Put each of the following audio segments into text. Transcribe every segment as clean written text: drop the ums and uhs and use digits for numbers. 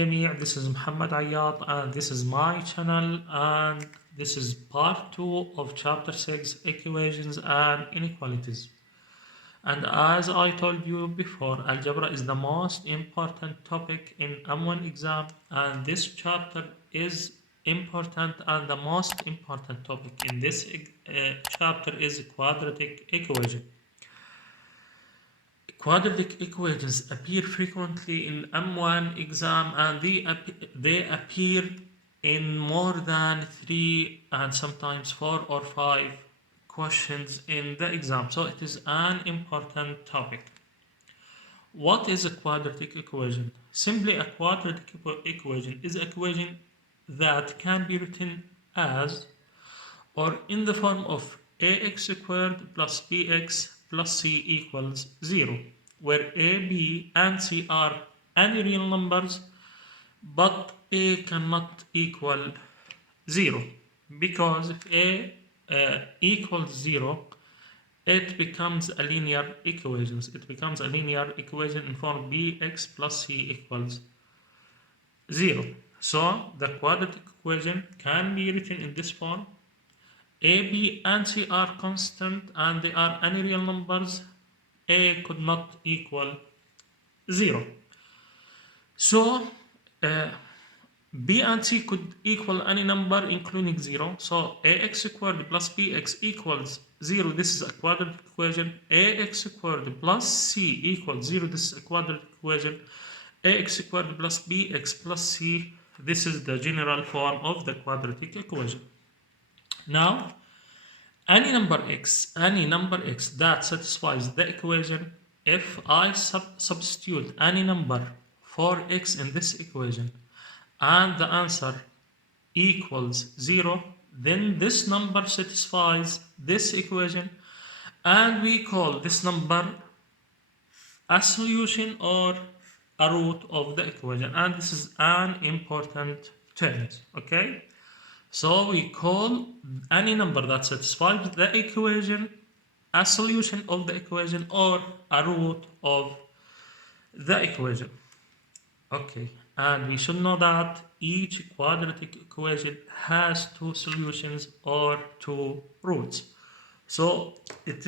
الجميع, this is Muhammad Ayyad and this is my channel, and this is part 2 of chapter 6, equations and inequalities. And as I told you before, algebra is the most important topic in M1 exam, and this chapter is important, and the most important topic in this chapter is quadratic equation. Quadratic equations appear frequently in M1 exam, and they appear in more than 3 and sometimes 4 or 5 questions in the exam. So it is an important topic. What is a quadratic equation? Simply, a quadratic equation is an equation that can be written as or in the form of ax squared plus bx plus c equals 0, where a, b, and c are any real numbers, but a cannot equal 0, because if a equals 0, it becomes a linear equation. It becomes a linear equation in form bx plus c equals 0. So the quadratic equation can be written in this form: a, b, and c are constant and they are any real numbers. A could not equal 0. So b and c could equal any number including 0. So ax squared plus bx equals 0. This is a quadratic equation. Ax squared plus c equals 0. This is a quadratic equation. Ax squared plus bx plus c. This is the general form of the quadratic equation. Now, any number x that satisfies the equation, if I substitute any number for x in this equation and the answer equals 0, then this number satisfies this equation, and we call this number a solution or a root of the equation, and this is an important term. Okay, so we call any number that satisfies the equation a solution of the equation or a root of the equation. Okay, and we should know that each quadratic equation has 2 solutions or 2 roots. So it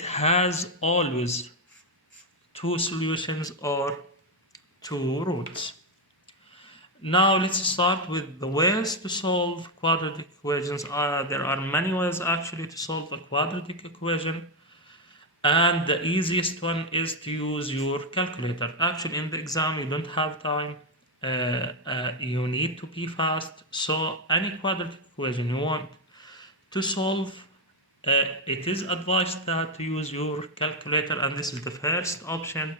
has always 2 solutions or 2 roots. Now let's start with the ways to solve quadratic equations. There are many ways actually to solve a quadratic equation, and the easiest one is to use your calculator. Actually, in the exam you don't have time, you need to be fast, so any quadratic equation you want to solve, it is advised that to use your calculator, and this is the first option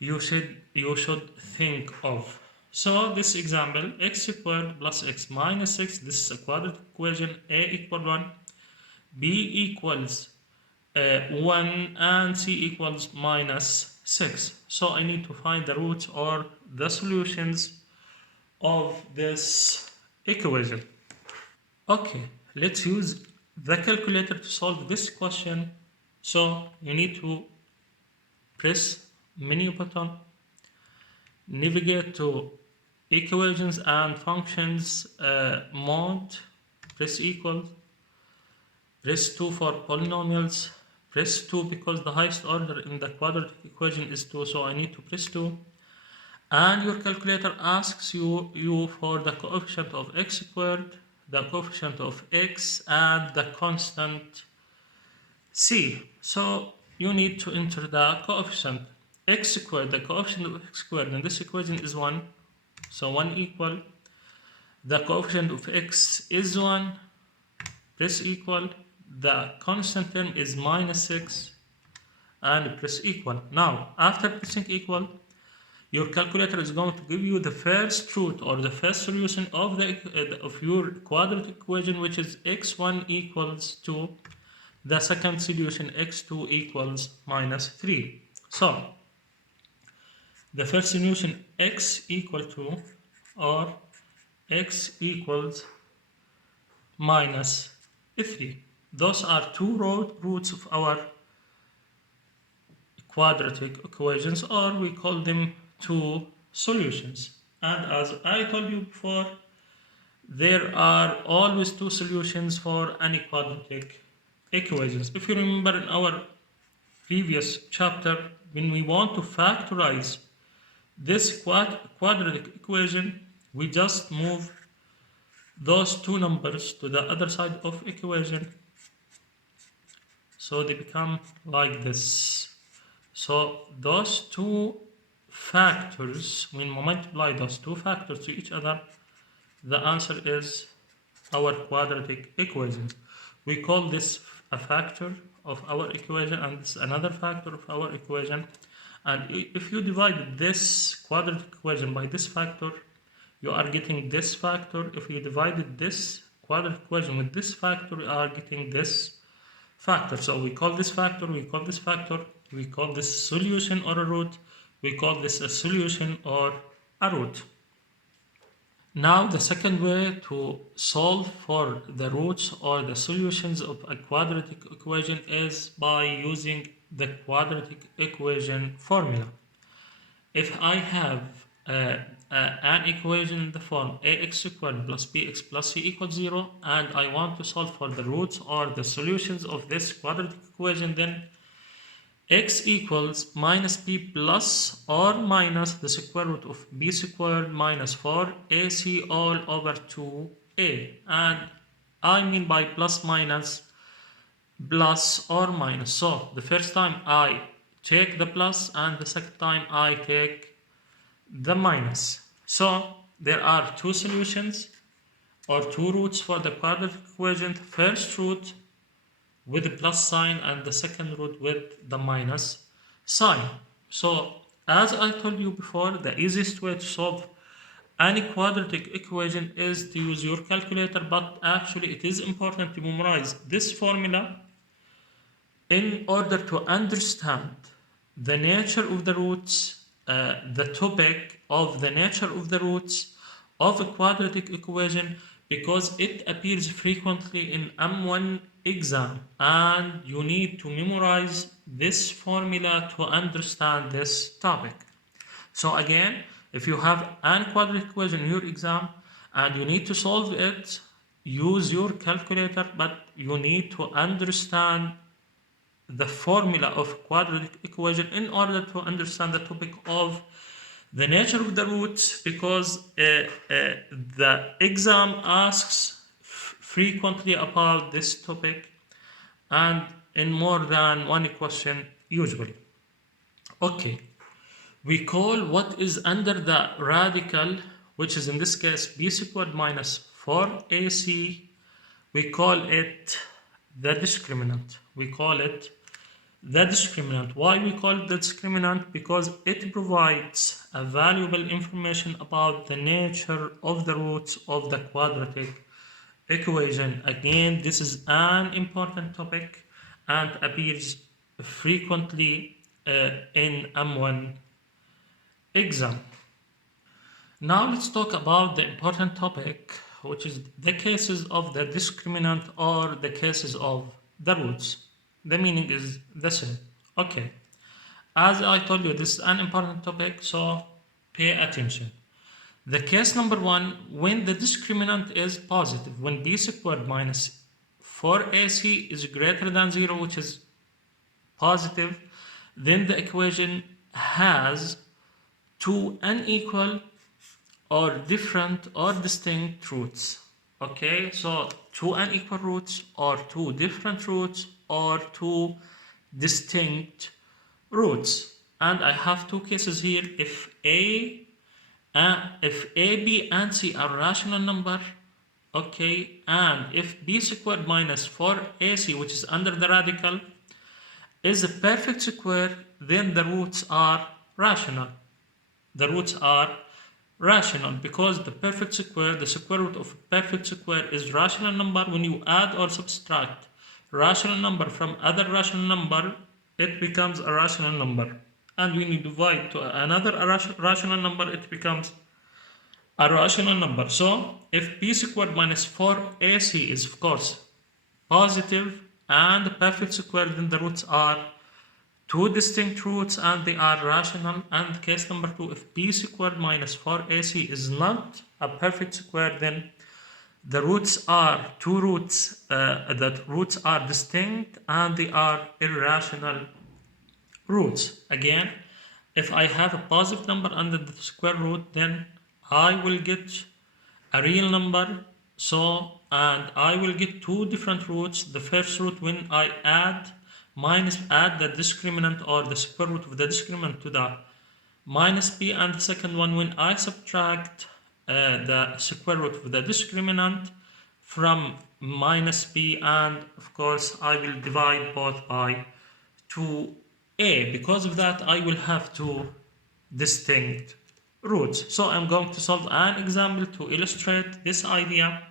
you should think of. So this example, x squared plus x minus 6, this is a quadratic equation. A equals 1, b equals 1, and c equals minus 6. So I need to find the roots or the solutions of this equation. Okay, let's use the calculator to solve this question. So you need to press menu button, navigate to equations and functions mode, press equal, press 2 for polynomials, press 2 because the highest order in the quadratic equation is 2, so I need to press 2. And your calculator asks you for the coefficient of x squared, the coefficient of x, and the constant c. So you need to enter the coefficient x squared. The coefficient of x squared in this equation is 1, so 1 equal. The coefficient of x is 1, press equal. The constant term is minus 6, and press equal. Now, after pressing equal, your calculator is going to give you the first root or the first solution of your quadratic equation, which is x1 equals 2. The second solution, x2 equals minus 3. So the first solution, x equal to or x equals minus 3. Those are 2 roots of our quadratic equations, or we call them two solutions. And as I told you before, there are always two solutions for any quadratic equations. If you remember in our previous chapter, when we want to factorize this quadratic equation, we just move those two numbers to the other side of equation, so they become like this. So those two factors, when we multiply those two factors to each other, the answer is our quadratic equation. We call this a factor of our equation, and this is another factor of our equation. And if you divide this quadratic equation by this factor, you are getting this factor. If you divided this quadratic equation with this factor, you are getting this factor. So we call this factor, we call this factor, we call this solution or a root, we call this a solution or a root. Now the second way to solve for the roots or the solutions of a quadratic equation is by using the quadratic equation formula. If I have an equation in the form ax squared plus bx plus c equals 0, and I want to solve for the roots or the solutions of this quadratic equation, then x equals minus b plus or minus the square root of b squared minus 4ac all over 2a. And I mean by plus minus or minus. So the first time I take the plus, and the second time I take the minus. So there are two solutions or two roots for the quadratic equation. The first root with the plus sign and the second root with the minus sign. So as I told you before, the easiest way to solve any quadratic equation is to use your calculator, but actually it is important to memorize this formula in order to understand the nature of the roots, the topic of the nature of the roots of a quadratic equation, because it appears frequently in M1 exam, and you need to memorize this formula to understand this topic. So again, if you have an quadratic equation in your exam and you need to solve it, use your calculator, but you need to understand the formula of quadratic equation in order to understand the topic of the nature of the roots, because the exam asks frequently about this topic and in more than one question usually. Okay, we call what is under the radical, which is in this case b squared minus 4ac, we call it the discriminant. We call it the discriminant. Why we call it the discriminant? Because it provides a valuable information about the nature of the roots of the quadratic equation. Again, this is an important topic and appears frequently in M1 exam. Now let's talk about the important topic, which is the cases of the discriminant or the cases of the roots. The meaning is the same. Okay, as I told you, this is an important topic, so pay attention. The case number one, when the discriminant is positive, when b squared minus 4ac is greater than 0, which is positive, then the equation has two unequal or different or distinct roots. Okay, so two unequal roots or two different roots or two distinct roots. And I have two cases here. If a, b, and c are rational number, okay, and if b squared minus 4ac, which is under the radical, is a perfect square, then the roots are rational. The roots are rational because the perfect square, the square root of a perfect square is rational number. When you add or subtract rational number from other rational number, it becomes a rational number. And when you divide to another rational number, it becomes a rational number. So if b squared minus 4ac is of course positive and the perfect square, then the roots are two distinct roots and they are rational. And case number 2, if b squared minus 4ac is not a perfect square, then the roots are two roots, that roots are distinct and they are irrational roots. Again, if I have a positive number under the square root, then I will get a real number. So, and I will get two different roots. The first root when I add the discriminant or the square root of the discriminant to the minus b, and the second one when I subtract the square root of the discriminant from minus b, and of course I will divide both by 2a. Because of that, I will have two distinct roots. So I'm going to solve an example to illustrate this idea.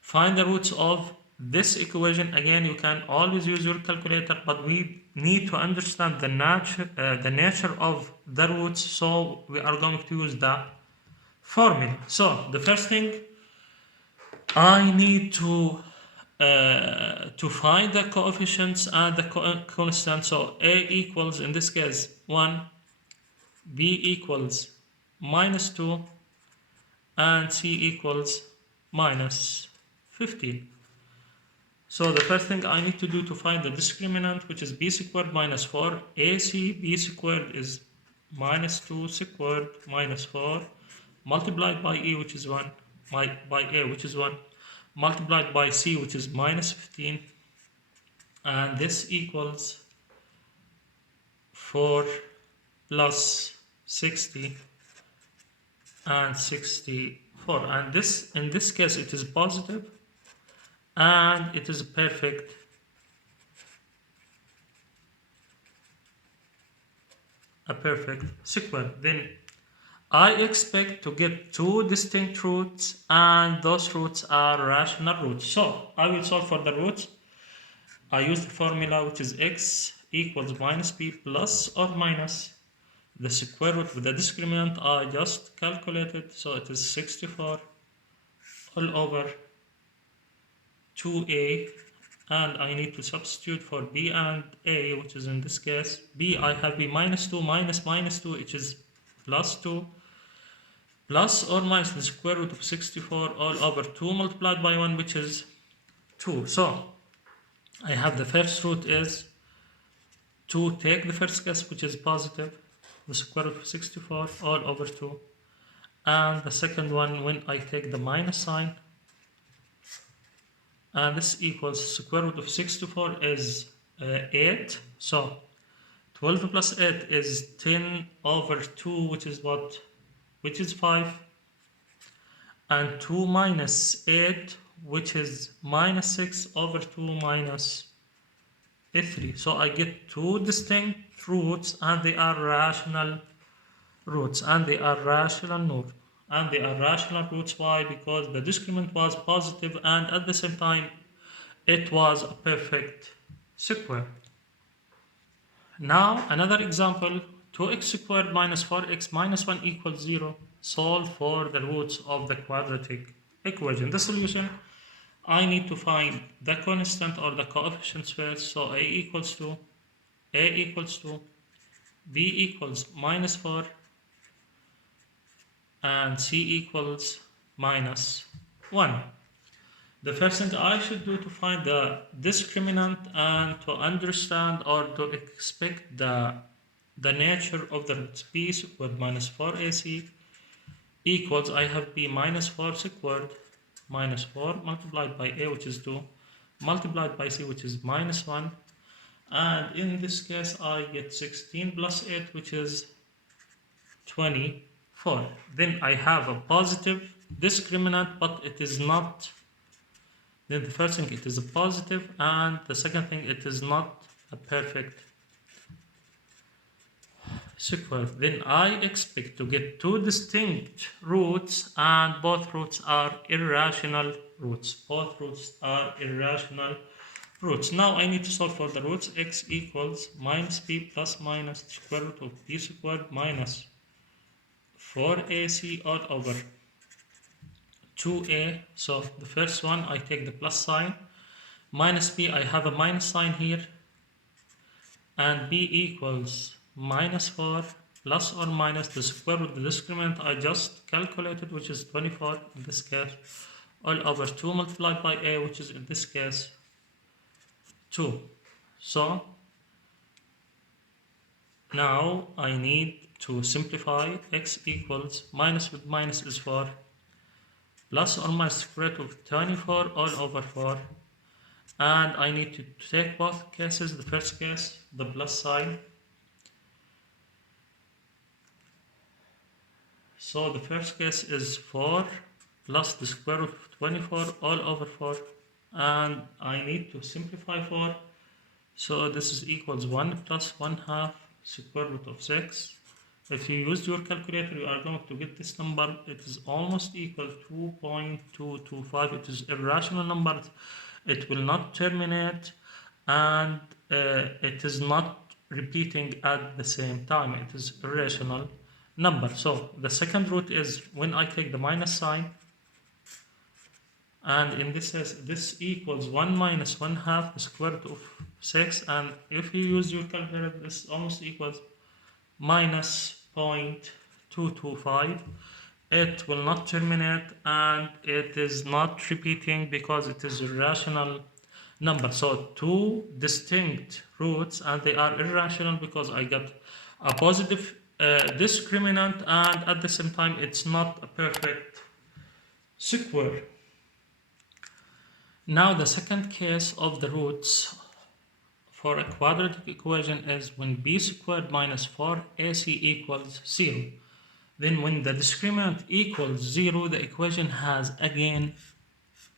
Find the roots of this equation. Again, you can always use your calculator, but we need to understand the nature of the roots, so we are going to use the formula. So the first thing, I need to find the coefficients and the constants. So a equals, in this case, 1, b equals minus 2, and c equals minus 15. So the first thing I need to do to find the discriminant, which is b squared minus 4 ac. B squared is minus 2 squared minus 4 multiplied by e, which is 1, by a, which is 1, multiplied by c, which is minus 15, and this equals 4 plus 60 and 64. And this, in this case, it is positive and it is a perfect square. Then I expect to get two distinct roots, and those roots are rational roots. So I will solve for the roots. I use the formula, which is x equals minus b plus or minus the square root with the discriminant I just calculated. So it is 64 all over 2a, and I need to substitute for b and a, which is in this case b. I have b minus 2 minus minus 2, which is plus 2, plus or minus the square root of 64 all over 2 multiplied by 1, which is 2. So I have the first root is to take the first case, which is positive, the square root of 64 all over 2, and the second one when I take the minus sign, and this equals square root of 64 is 8. So 12 plus 8 is 10 over 2, which is what? Which is 5. And 2 minus 8, which is minus 6 over 2 minus 3. So I get two distinct roots, and they are rational roots, and they are rational roots. And they are rational roots. Why? Because the discriminant was positive and at the same time it was a perfect square. Now another example, 2x squared minus 4x minus 1 equals 0. Solve for the roots of the quadratic equation. The solution, I need to find the constant or the coefficients first. So a equals 2, b equals minus 4, and c equals minus 1. The first thing I should do to find the discriminant and to understand or to expect the nature of the roots, b squared minus 4ac equals, I have b minus 4 squared minus 4 multiplied by a, which is 2, multiplied by c, which is minus 1, and in this case I get 16 plus 8, which is 24. Then I have a positive discriminant, but it is not. Then the first thing, it is a positive, and the second thing, it is not a perfect square. Then I expect to get two distinct roots, and both roots are irrational roots. Both roots are irrational roots. Now I need to solve for the roots. X equals minus b plus minus the square root of b squared minus 4ac all over 2a. So the first one, I take the plus sign. Minus b, I have a minus sign here. and b equals minus 4 plus or minus the square root of the discriminant I just calculated, which is 24 in this case, all over 2 multiplied by a, which is in this case 2. So now I need to simplify. X equals minus with minus is 4 plus or minus square root of 24 all over 4, and I need to take both cases. The first case, the plus sign. So the first case is 4 plus the square root of 24 all over 4, and I need to simplify 4. So this is equals 1 plus 1/2 square root of 6. If you use your calculator, you are going to get this number. It is almost equal to 2.225. It is a rational number. It will not terminate, and it is not repeating at the same time. It is a rational number. So the second root is when I take the minus sign, and in this case this equals 1 minus 1/2 the square root of 6, and if you use your calculator, this almost equals minus 0.225. It will not terminate, and it is not repeating because it is a rational number. So two distinct roots, and they are irrational because I got a positive discriminant, and at the same time it's not a perfect square. Now the second case of the roots for a quadratic equation is when b squared minus 4ac equals 0. Then when the discriminant equals 0, the equation has again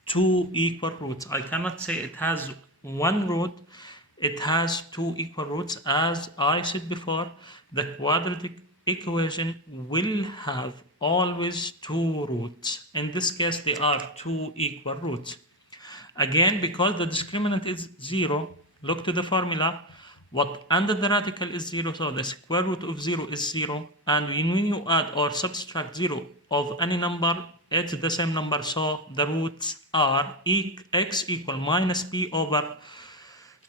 two equal roots. I cannot say it has one root, it has two equal roots. As I said before, the quadratic equation will have always two roots. In this case, they are two equal roots. Again, because the discriminant is 0, look to the formula. What under the radical is 0, so the square root of 0 is 0. And when you add or subtract 0 of any number, it's the same number. So the roots are x equal minus b over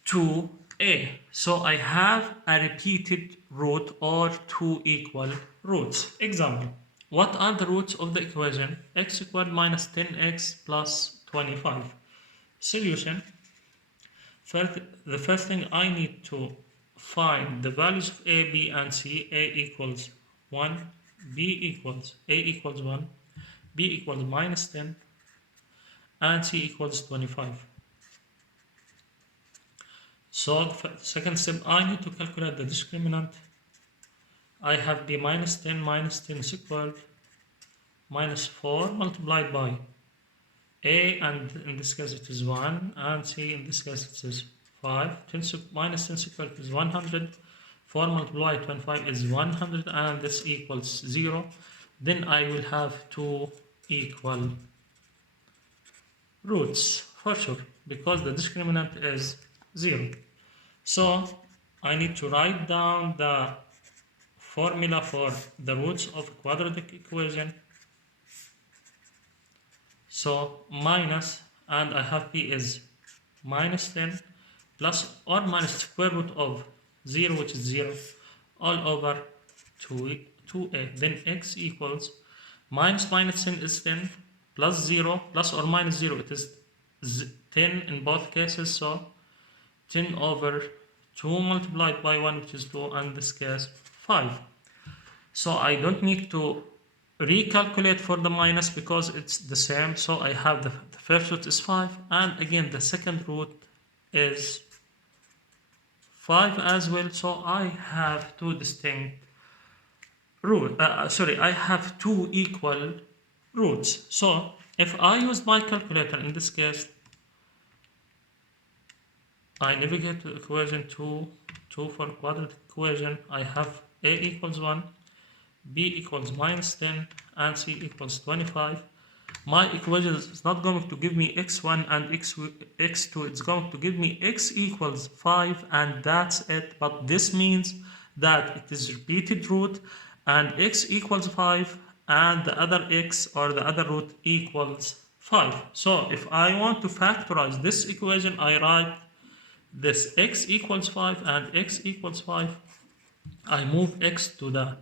2a. So I have a repeated root or two equal roots. Example. What are the roots of the equation? X squared minus 10x plus 25. Solution. The first thing I need to find the values of a, b, and c. A equals 1, b equals, a equals 1, b equals minus 10, and c equals 25. So the second step, I need to calculate the discriminant. I have b minus 10 squared minus 4 multiplied by a, and in this case it is 1, and c in this case it is 5. Minus 10 squared is 100. 4 multiplied 25 is 100, and this equals 0. Then I will have two equal roots for sure because the discriminant is 0. So I need to write down the formula for the roots of a quadratic equation. So minus, and I have p is minus 10 plus or minus square root of 0, which is 0, all over 2a. Then x equals minus 10 is 10 plus 0 plus or minus 0. It is 10 in both cases, so 10 over 2 multiplied by 1, which is 2, and in this case 5. So I don't need to recalculate for the minus because it's the same. So I have the first root is 5, and again the second root is 5 as well. So I have two distinct root. I have two equal roots. So if I use my calculator in this case, I navigate to equation 2 for quadratic equation. I have a equals 1, b equals minus 10, and c equals 25. My equation is not going to give me x1 and x2. It's going to give me x equals 5, and that's it. But this means that it is repeated root, and x equals 5, and the other x or the other root equals 5. So if I want to factorize this equation, I write this x equals 5 and x equals 5, I move x to the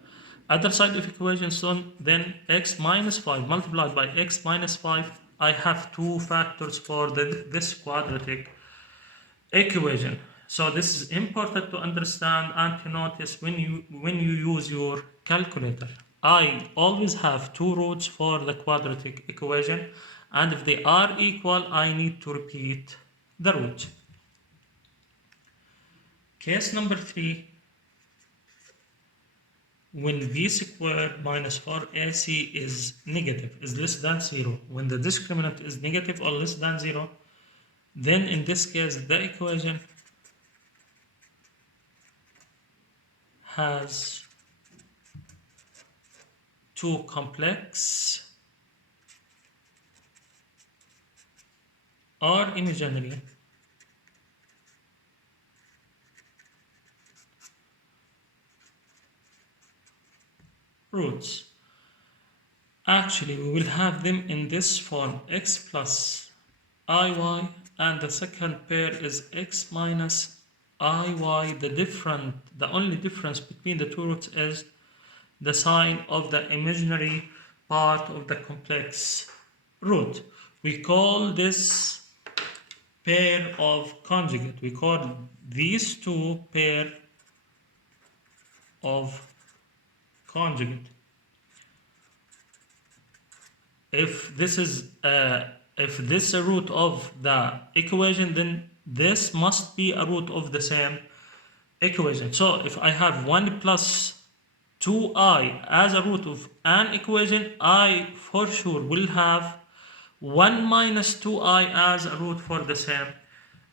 other side of equation, so then x minus 5 multiplied by x minus 5, I have two factors for this quadratic equation. So this is important to understand and to notice when you use your calculator. I always have two roots for the quadratic equation, and if they are equal, I need to repeat the root. Case number 3, when b squared minus 4ac is negative, is less than 0, when the discriminant is negative or less than 0, then in this case the equation has two complex or imaginary roots. Actually, we will have them in this form: x plus iy, and the second pair is x minus iy. The only difference between the two roots is the sign of the imaginary part of the complex root. We call this pair of conjugate. We call these two pair of conjugate. If this is a root of the equation, then this must be a root of the same equation. So if I have 1 plus 2i as a root of an equation, I for sure will have 1 minus 2i as a root for the same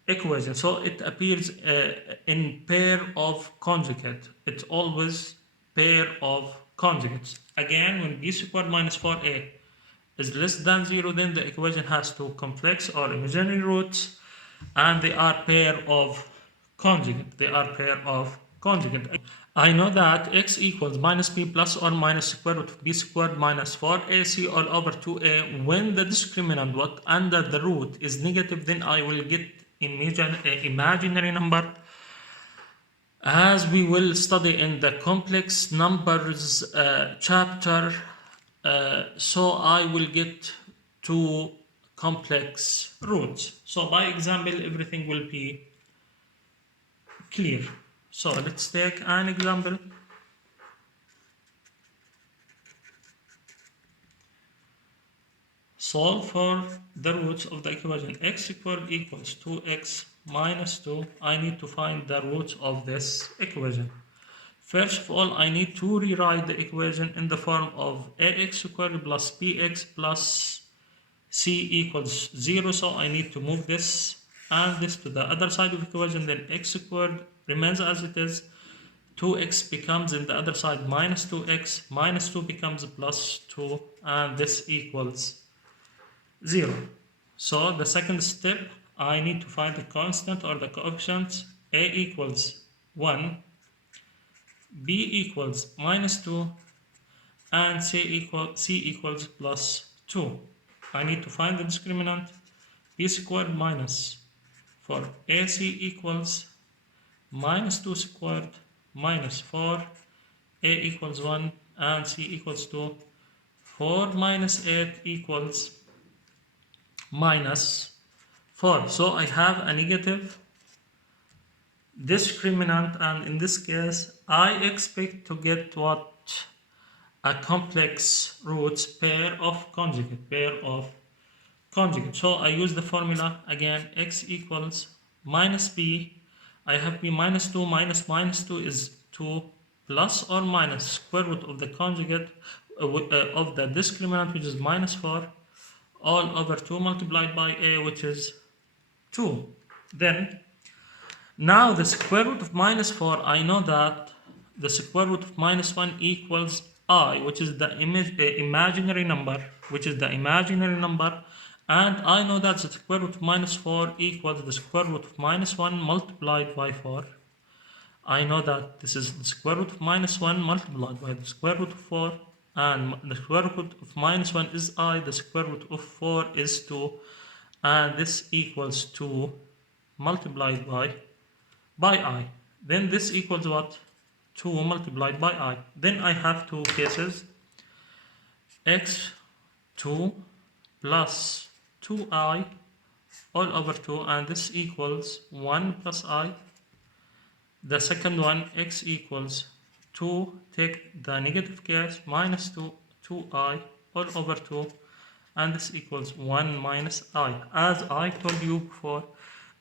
equation. So it appears in pair of conjugate. It's always pair of conjugates. Again, when b squared minus 4a is less than 0, then the equation has two complex or imaginary roots, and they are pair of conjugate. I know that x equals minus b plus or minus square root of b squared minus 4ac all over 2a. When the discriminant what under the root is negative, then I will get imaginary number, as we will study in the complex numbers chapter. So I will get two complex roots. So by example, everything will be clear. So let's take an example. Solve for the roots of the equation x squared equals 2x minus 2. I need to find the roots of this equation. First of all, I need to rewrite the equation in the form of ax squared plus bx plus c equals 0. So I need to move this and this to the other side of the equation. Then x squared remains as it is. 2x becomes in the other side minus 2x. Minus 2 becomes plus 2. And this equals 0. So the second step, I need to find the constant or the coefficients. A equals 1. B equals minus 2. And C equals plus 2. I need to find the discriminant. B squared minus 4 AC equals minus 2 squared minus 4. A equals 1 and C equals 2. 4 minus 8 equals minus 4. So I have a negative discriminant, and in this case I expect to get what? A complex roots pair of conjugate. So I use the formula again. X equals minus b. I have b minus 2 minus minus 2 is 2 plus or minus square root of the conjugate of the discriminant, which is minus 4, all over 2 multiplied by a, which is 2. Then now the square root of minus 4, I know that the square root of minus 1 equals I, which is the imaginary number, and I know that the square root of minus 4 equals the square root of minus 1 multiplied by 4. I know that this is the square root of minus 1 multiplied by the square root of 4, and the square root of minus 1 is I, the square root of 4 is 2, and this equals 2 multiplied by I. Then this equals what? 2 multiplied by I. Then I have two cases. x2 plus 2I all over 2, and this equals 1 plus I. The second one, x equals 2, take the negative case, minus 2I all over 2, and this equals 1 minus I. As I told you before,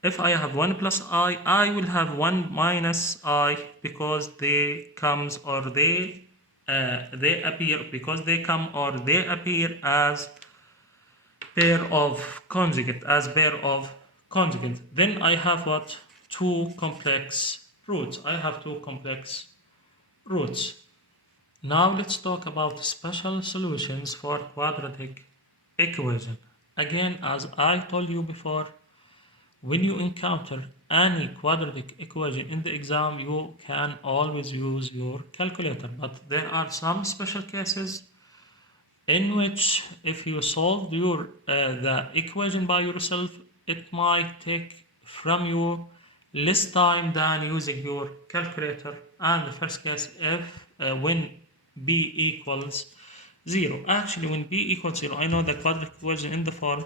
if I have 1 plus I will have 1 minus I, because they comes or they appear, because they come or they appear as pair of conjugate, Then I have what? Two complex roots. I have two complex roots. Now let's talk about special solutions for quadratic equation. Again, as I told you before, when you encounter any quadratic equation in the exam, you can always use your calculator. But there are some special cases in which if you solve the equation by yourself, it might take from you less time than using your calculator. And the first case, if when b equals 0. Actually, when b equals 0, I know the quadratic equation in the form.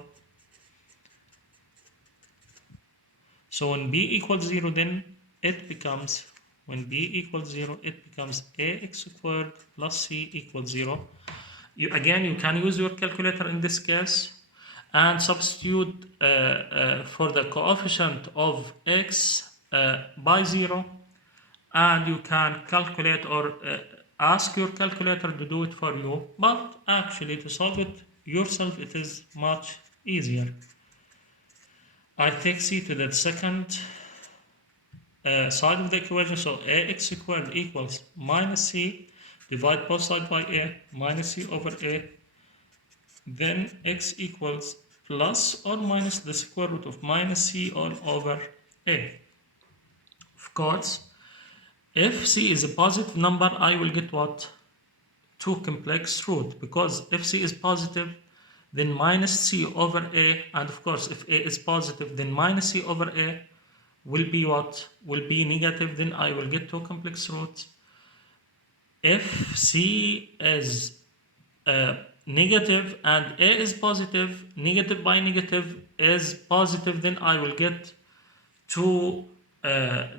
So when b equals 0, then it becomes, when b equals 0, it becomes ax squared plus c equals 0. You can use your calculator in this case and substitute for the coefficient of x by 0, and you can calculate or ask your calculator to do it for you. But actually, to solve it yourself, it is much easier. I take c to the second side of the equation, so ax squared equals minus c, divide both sides by a, minus c over a, then x equals plus or minus the square root of minus c all over a. Of course, if c is a positive number, I will get what? Two complex root, because if c is positive, then minus c over a, and of course if a is positive, then minus c over a will be what? Will be negative, then I will get two complex roots. If c is negative and a is positive, negative by negative is positive, then I will get two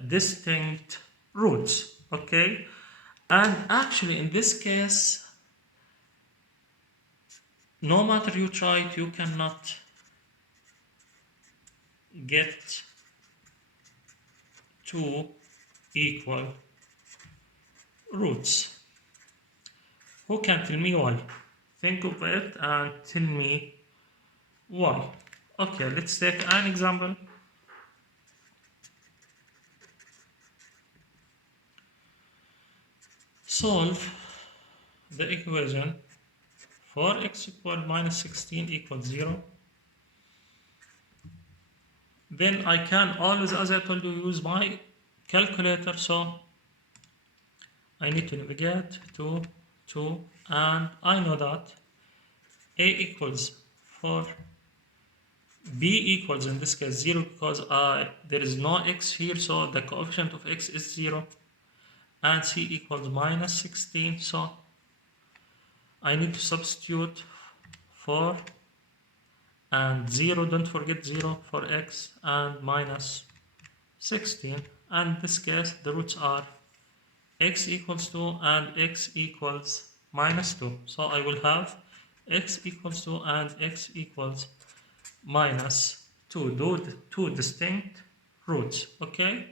distinct roots, okay? And actually in this case, no matter you try it, you cannot get two equal roots. Who can tell me why? Think of it and tell me why. Okay, let's take an example. Solve the equation 4x squared minus 16 equals 0. Then I can always, as I told you, use my calculator. So I need to navigate to 2, and I know that a equals 4, b equals in this case 0, because there is no x here, so the coefficient of x is 0, and c equals minus 16. So I need to substitute 4 and 0, don't forget 0 for x, and minus 16. And in this case, the roots are x equals 2 and x equals minus 2. So I will have x equals 2 and x equals minus 2, two distinct roots, okay?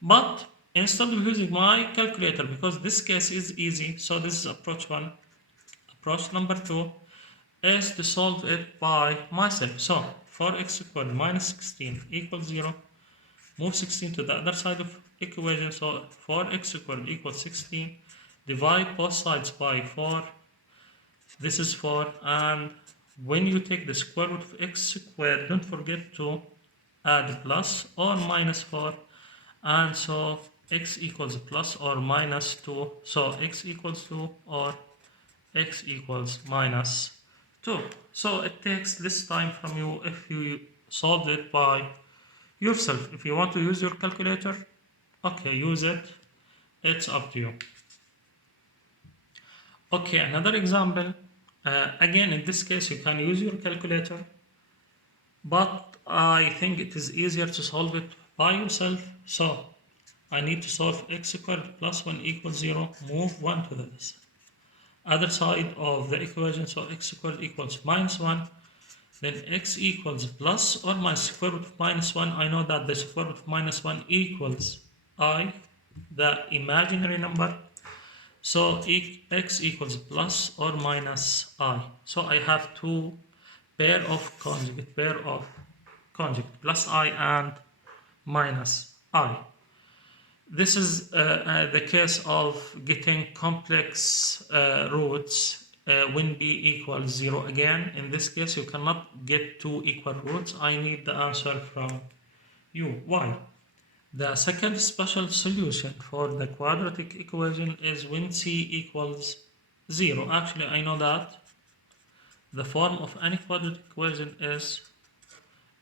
But instead of using my calculator, because this case is easy, so this is approach 1. Approach number 2 is to solve it by myself. So 4x squared minus 16 equals 0. Move 16 to the other side of equation, so 4x squared equals 16. Divide both sides by 4. This is 4, and when you take the square root of x squared, don't forget to add plus or minus 4, and so x equals plus or minus 2. So x equals 2 or x equals minus 2. So it takes less time from you if you solve it by yourself. If you want to use your calculator, okay, use it. It's up to you. Okay, another example. Again, in this case, you can use your calculator, but I think it is easier to solve it by yourself. So I need to solve x squared plus 1 equals 0, move 1 to this other side of the equation, so x squared equals minus 1, then x equals plus or minus square root of minus 1. I know that the square root of minus 1 equals I, the imaginary number, so x equals plus or minus I. So I have two pair of conjugate, plus I and minus I. This is the case of getting complex roots when b equals 0. Again, in this case, you cannot get two equal roots. I need the answer from you. Why? The second special solution for the quadratic equation is when c equals 0. Actually, I know that the form of any quadratic equation is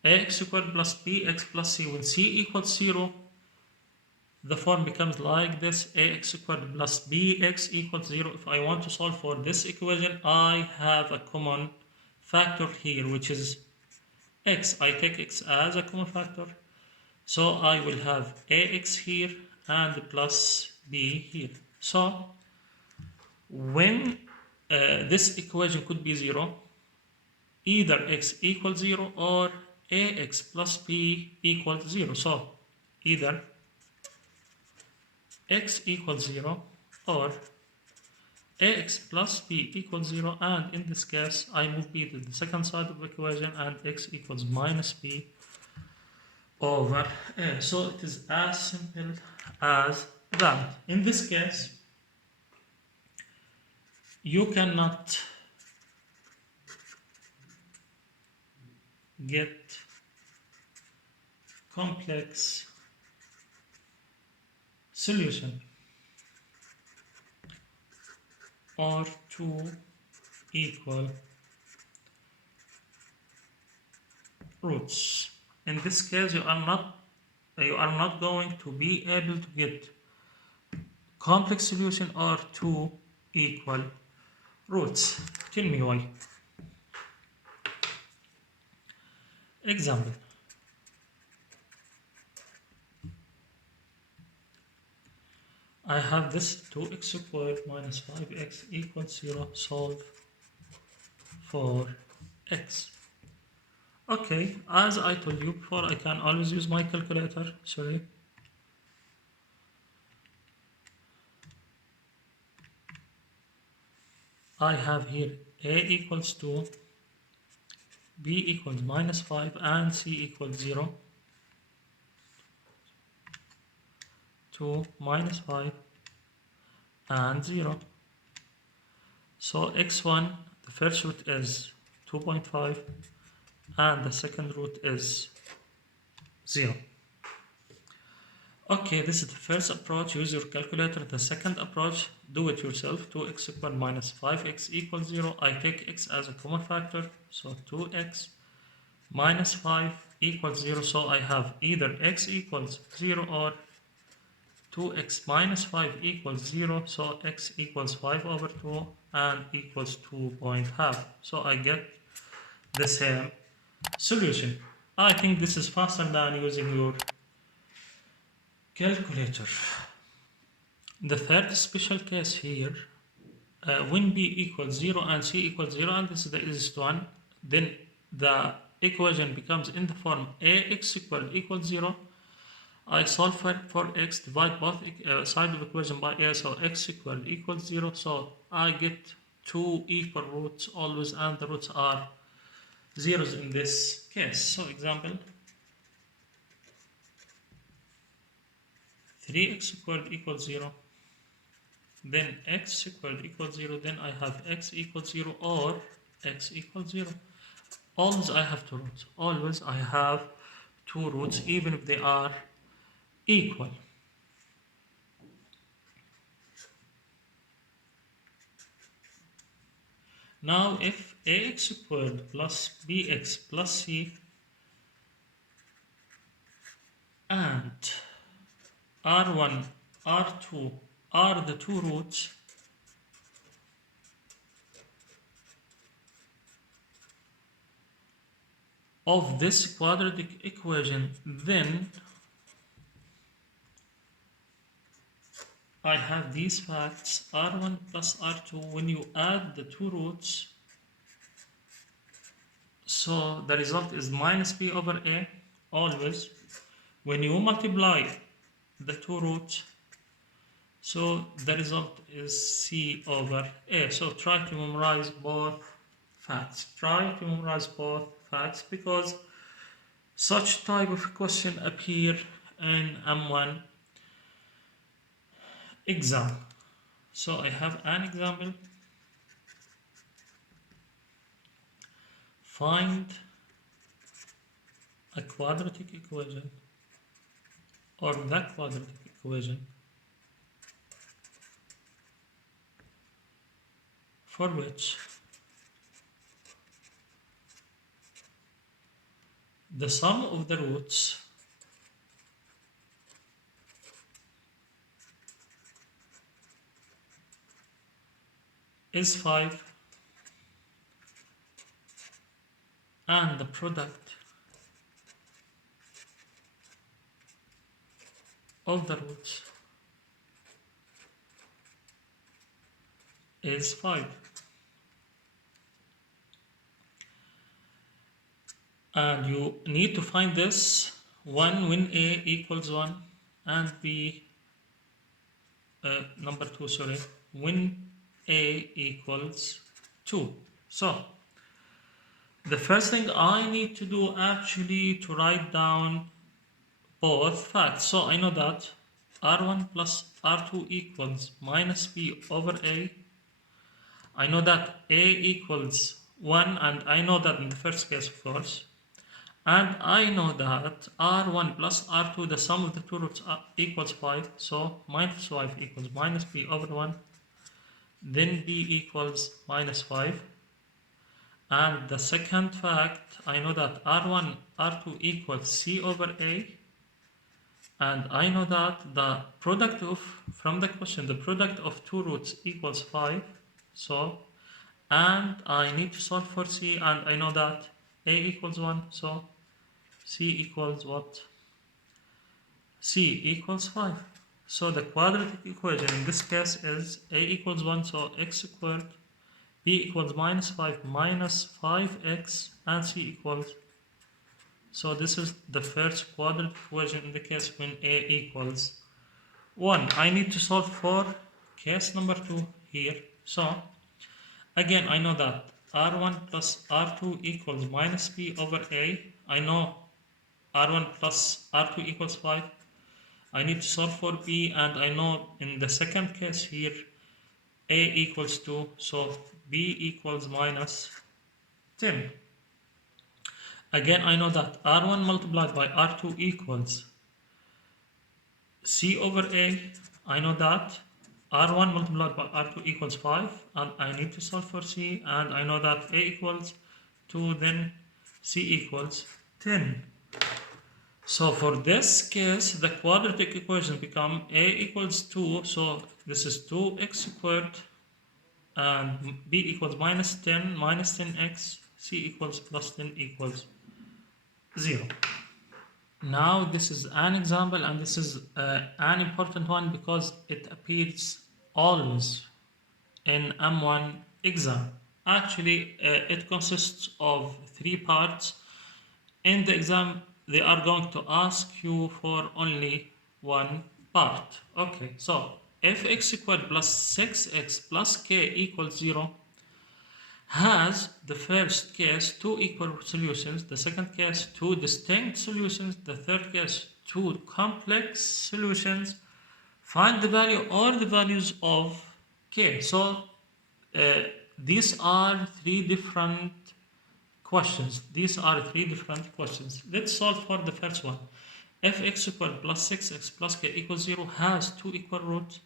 ax squared plus bx plus c. When c equals 0, the form becomes like this: ax squared plus bx equals 0. If I want to solve for this equation, I have a common factor here, which is x. I take x as a common factor, so I will have ax here and plus b here. So when this equation could be 0, either x equals 0 or ax plus b equals 0. So either x equals 0 or ax plus b equals 0, and in this case I move b to the second side of the equation and x equals minus b over a. So it is as simple as that. In this case, you cannot get complex solution or two equal roots. In this case, you are not going to be able to get complex solution or two equal roots. Tell me why. Example. I have this 2x squared minus 5x equals 0. Solve for x. Okay, as I told you before, I can always use my calculator. Sorry. I have here a equals 2, b equals minus 5, and c equals 0. 2 minus 5 and 0. So x1, the first root is 2.5 and the second root is 0. Okay, this is the first approach, use your calculator. The second approach, do it yourself. 2x squared minus 5x equals 0. I take x as a common factor, so 2x minus 5 equals 0. So I have either x equals 0 or 2x minus 5 equals 0. So x equals 5 over 2 and equals 2.5. So I get the same solution. I think this is faster than using your calculator. The third special case here, when b equals 0 and c equals 0, and this is the easiest one, then the equation becomes in the form ax squared equals 0. I solve for x, divide both sides of the equation by a, so x squared equals 0. So I get two equal roots always, and the roots are zeros in this case. So example, 3x squared equals 0, then x squared equals 0, then I have x equals 0 or x equals 0. Always I have two roots. Always I have two roots, even if they are equal. Now if ax squared plus bx plus c and R1, R2 are the two roots of this quadratic equation, then I have these facts R1 plus R2. When you add the two roots, so the result is minus B over A always. When you multiply the two roots, so the result is C over A. So try to memorize both facts. Try to memorize both facts because such type of question appear in M1 exam. So I have an example. Find a quadratic equation or the quadratic equation for which the sum of the roots is 5 and the product of the roots is 5. And you need to find this one when A equals 1 and B number 2, sorry, when A equals 2. So the first thing I need to do actually to write down both facts. So I know that R1 plus R2 equals minus B over A. I know that A equals 1, and I know that in the first case, of course. And I know that R1 plus R2, the sum of the two roots equals 5. So minus 5 equals minus B over 1. Then B equals minus 5. And the second fact, I know that R1, R2 equals C over A. And I know that the product of, from the question, the product of two roots equals 5. So, and I need to solve for C, and I know that A equals 1. So C equals what? C equals 5. So the quadratic equation in this case is A equals 1, so x squared, B equals minus 5 minus 5x, and C equals. So this is the first quadratic equation in the case when A equals 1. I need to solve for case number 2 here. So again, I know that R1 plus R2 equals minus B over A. I know R1 plus R2 equals 5. I need to solve for B, and I know in the second case here A equals 2, so B equals minus 10. Again, I know that R1 multiplied by R2 equals C over A. I know that R1 multiplied by R2 equals 5, and I need to solve for C, and I know that A equals 2, then C equals 10. So for this case, the quadratic equation become A equals 2, so this is 2x squared, and B equals minus 10x, C equals plus 10 equals 0. Now this is an example, and this is an important one because it appears always in M1 exam. Actually, it consists of 3 parts. In the exam, they are going to ask you for only one part. Okay, so if x squared plus 6x plus k equals 0 has the first case 2 equal solutions, the second case 2 distinct solutions, the third case 2 complex solutions, find the value or the values of k. So these are 3 different questions. These are 3 different questions. Let's solve for the first one. If x squared plus 6x plus k equals 0 has 2 equal roots,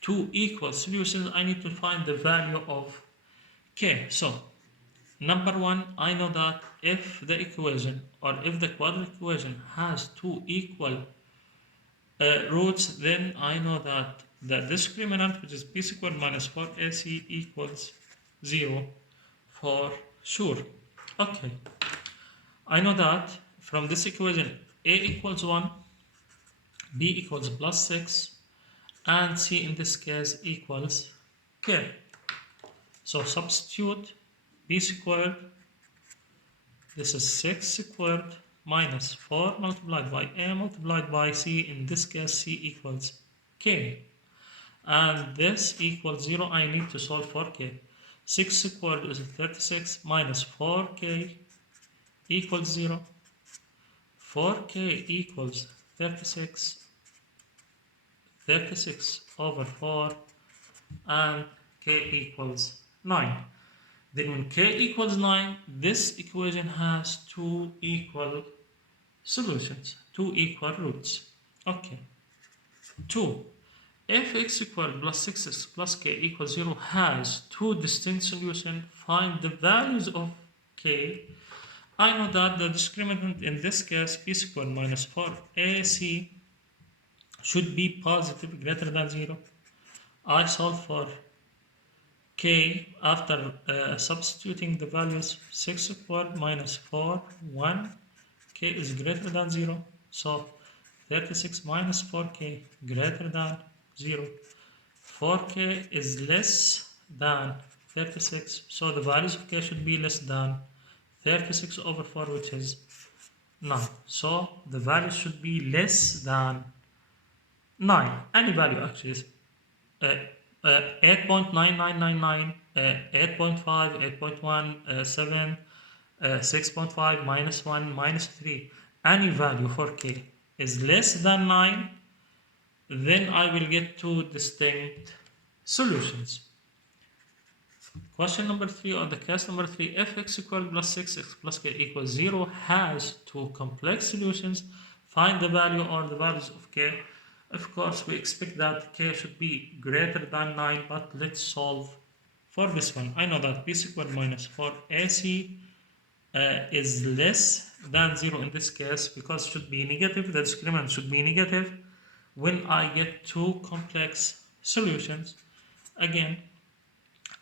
2 equal solutions, I need to find the value of k. So number 1, I know that if the equation or if the quadratic equation has 2 equal roots, then I know that the discriminant, which is b squared minus 4ac equals 0 for sure. Okay, I know that from this equation a equals 1, b equals plus 6, and c in this case equals k. So substitute b squared, this is 6 squared minus 4 multiplied by a multiplied by c, in this case c equals k. And this equals 0, I need to solve for k. 6 squared is 36 minus 4k equals 0. 4k equals 36, 36 over 4, and k equals 9. Then when k equals 9, this equation has two equal solutions, two equal roots. Okay. 2. If x squared plus 6x plus k equals 0 has two distinct solutions, find the values of k. I know that the discriminant in this case, b squared minus 4ac, should be positive, greater than 0. I solve for k after substituting the values. 6 squared minus 4, 1, k is greater than 0. So 36 minus 4k greater than 0. 4k is less than 36, so the values of k should be less than 36 over 4, which is 9. So the value should be less than 9. Any value actually is 8.9999, 8.5, 8.1, 7, 6.5, minus 1, minus 3. Any value for k is less than 9, then I will get two distinct solutions. Question number 3, or the case number 3, if x equals plus 6x plus k equals 0 has two complex solutions, find the value or the values of k. Of course, we expect that k should be greater than 9, but let's solve for this one. I know that b squared minus 4ac is less than 0 in this case, because it should be negative, the discriminant should be negative when I get two complex solutions. Again,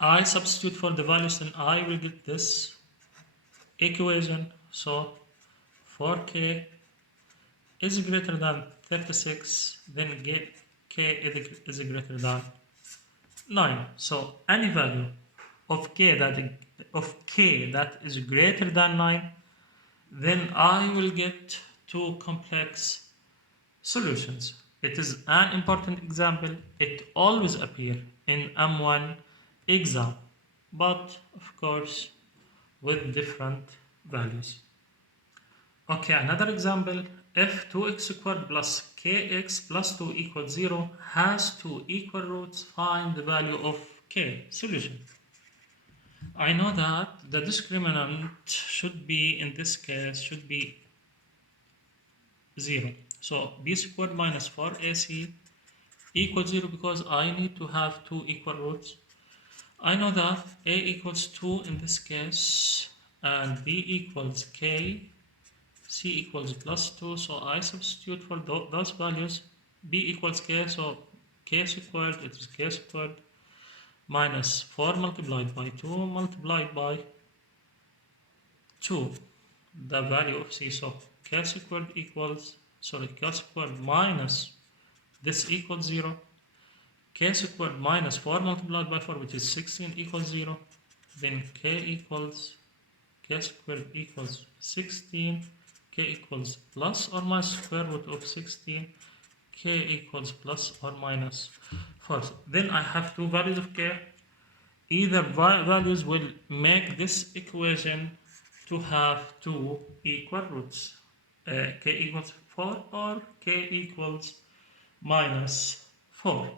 I substitute for the values and I will get this equation. So 4k is greater than 36, then k is greater than 9. So any value of k that is greater than 9, then I will get two complex solutions. It is an important example. It always appears in M1 exam, but of course with different values. Okay, another example. If 2x squared plus kx plus 2 equals 0 has two equal roots, find the value of k. Solution. I know that the discriminant should be, in this case, should be 0. So b squared minus 4ac equals 0, because I need to have two equal roots. I know that a equals 2 in this case, and b equals k, c equals plus 2, so I substitute for those values. B equals k, so k squared, it is k squared minus 4 multiplied by 2 multiplied by 2, the value of c. So k squared equals, k squared minus this equals 0. K squared minus 4 multiplied by 4, which is 16, equals 0. Then k squared equals 16. K equals plus or minus square root of 16. K equals plus or minus 4. Then I have two values of k. Either values will make this equation to have two equal roots. K equals 4 or k equals minus 4.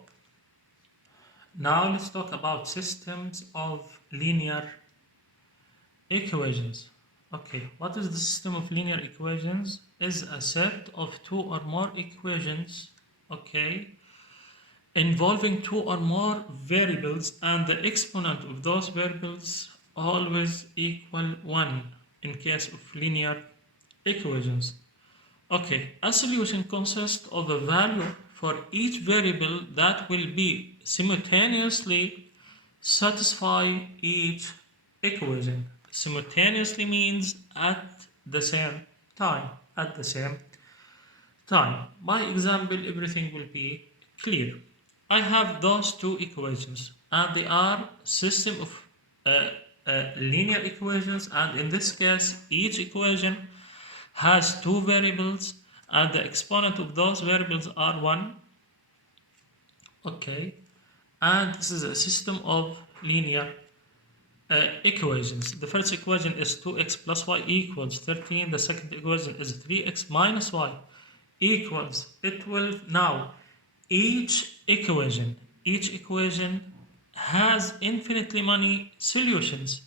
Now let's talk about systems of linear equations. Okay, what is the system of linear equations? Is a set of two or more equations, okay, involving two or more variables, and the exponent of those variables always equal 1 in case of linear equations. Okay, a solution consists of a value for each variable that will be simultaneously satisfy each equation. Simultaneously means at the same time. At the same time. By example, everything will be clear. I have those two equations, and they are system of linear equations, and in this case, each equation has two variables, and the exponent of those variables are 1. Okay, and this is a system of linear equations. The first equation is 2x plus y equals 13. The second equation is 3x minus y equals 12. Now, each equation has infinitely many solutions.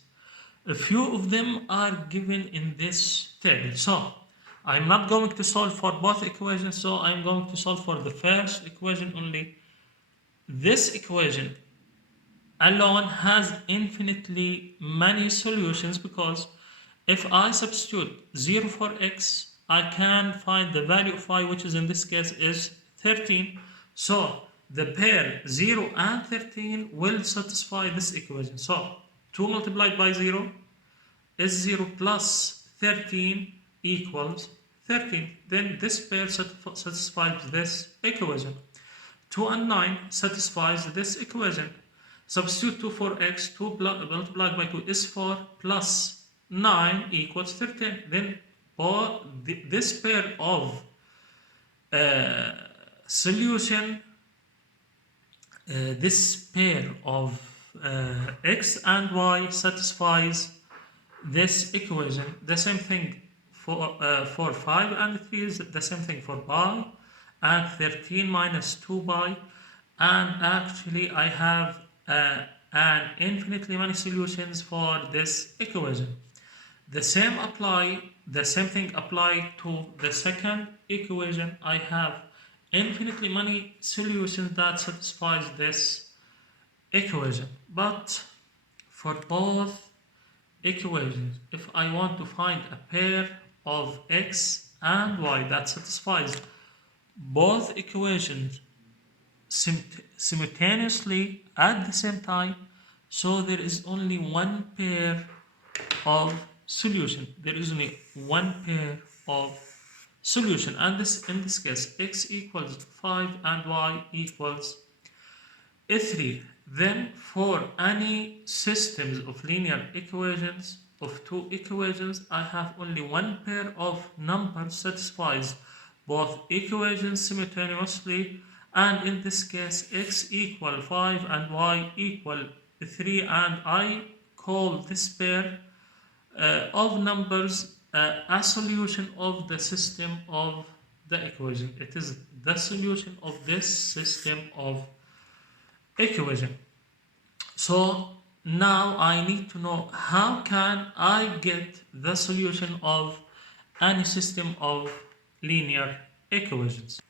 A few of them are given in this table. So, I'm not going to solve for both equations, so I'm going to solve for the first equation only. This equation alone has infinitely many solutions because if I substitute 0 for x, I can find the value of y, which is in this case is 13. So the pair 0 and 13 will satisfy this equation. So 2 multiplied by 0 is 0 plus 13 equals 13. Then this pair satisfies this equation. 2 and 9 satisfies this equation. Substitute 2 for x, 2 multiplied by 2 is 4, plus 9 equals 13. Then this pair of uh, solution, this pair of x and y satisfies this equation. The same thing for 5 and 3 is the same thing for pi, and 13 minus 2 pi, and actually I have an infinitely many solutions for this equation. The same thing apply to the second equation. I have infinitely many solutions that satisfies this equation. But for both equations, if I want to find a pair of x and y that satisfies both equations simultaneously at the same time, so there is only one pair of solution. There is only one pair of solution, and this in this case x equals 5 and y equals 3. Then for any systems of linear equations of two equations, I have only one pair of numbers satisfies both equations simultaneously, and in this case x equal 5 and y equal 3, and I call this pair of numbers a solution of the system of the equation. It is the solution of this system of equation. So now I need to know how can I get the solution of any system of linear equations.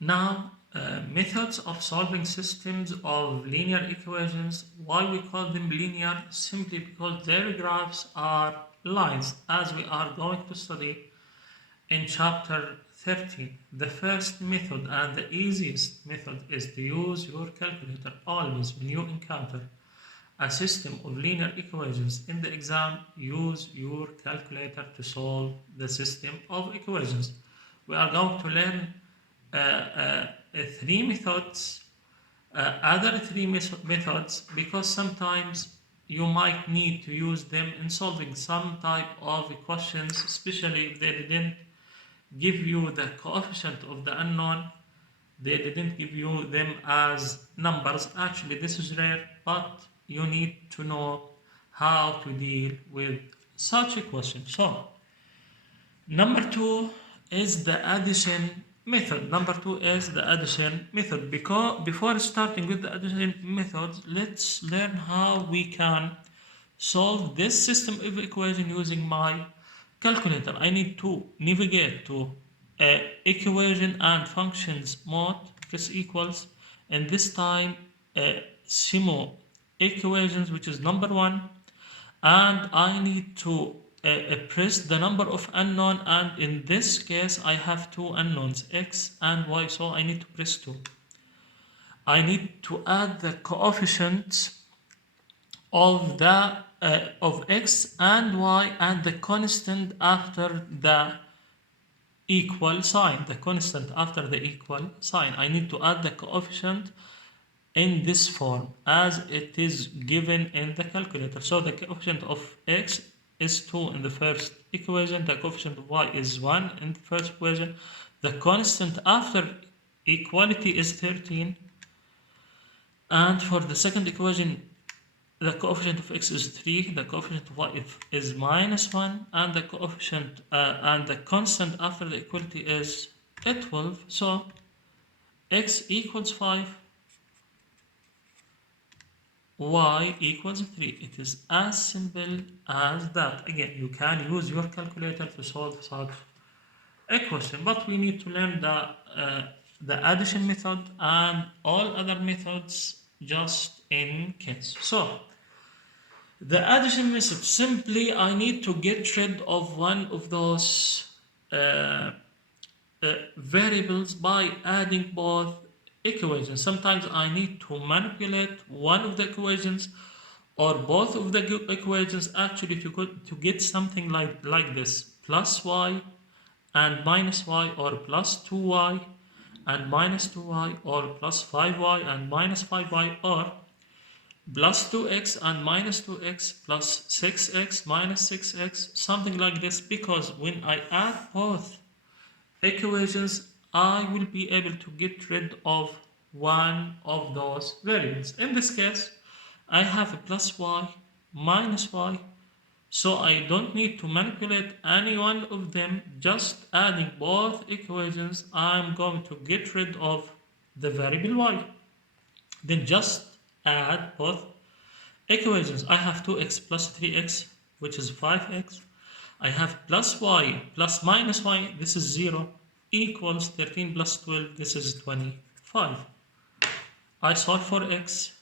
Now, methods of solving systems of linear equations. Why we call them linear? Simply because their graphs are lines, as we are going to study in chapter 13. The first method and the easiest method is to use your calculator always when you encounter a system of linear equations in the exam. Use your calculator to solve the system of equations. We are going to learn three methods, other three methods, because sometimes you might need to use them in solving some type of questions, especially if they didn't give you the coefficient of the unknown. They didn't give you them as numbers. Actually, this is rare, but you need to know how to deal with such a question. So, number two is the addition method. Because before starting with the addition method, let's learn how we can solve this system of equation using my calculator. I need to navigate to equation and functions mode, x equals, and this time simo equations, which is number one, and I need to press the number of unknown, and in this case I have two unknowns, x and y, so I need to press 2. I need to add the coefficients of the of x and y and the constant after the equal sign. The constant after the equal sign, I need to add the coefficient in this form as it is given in the calculator. So the coefficient of x is 2 in the first equation, the coefficient of y is 1 in the first equation, the constant after equality is 13, and for the second equation the coefficient of x is 3, the coefficient of y is minus 1, and the coefficient and the constant after the equality is 12. So x equals 5, y equals 3. It is as simple as that. Again, you can use your calculator to solve such a question, but we need to learn the addition method and all other methods just in case. So the addition method, simply I need to get rid of one of those variables by adding both equations. Sometimes I need to manipulate one of the equations or both of the equations actually to get something like this: plus y and minus y, or plus 2y and minus 2y, or plus 5y and minus 5y, or plus 2x and minus 2x plus 6x minus 6x, something like this, because when I add both equations I will be able to get rid of one of those variables. In this case I have a plus y minus y, so I don't need to manipulate any one of them. Just adding both equations I'm going to get rid of the variable y. Then just add both equations. I have 2x plus 3x, which is 5x. I have plus y plus minus y, this is 0, equals 13 plus 12, this is 25. I solve for x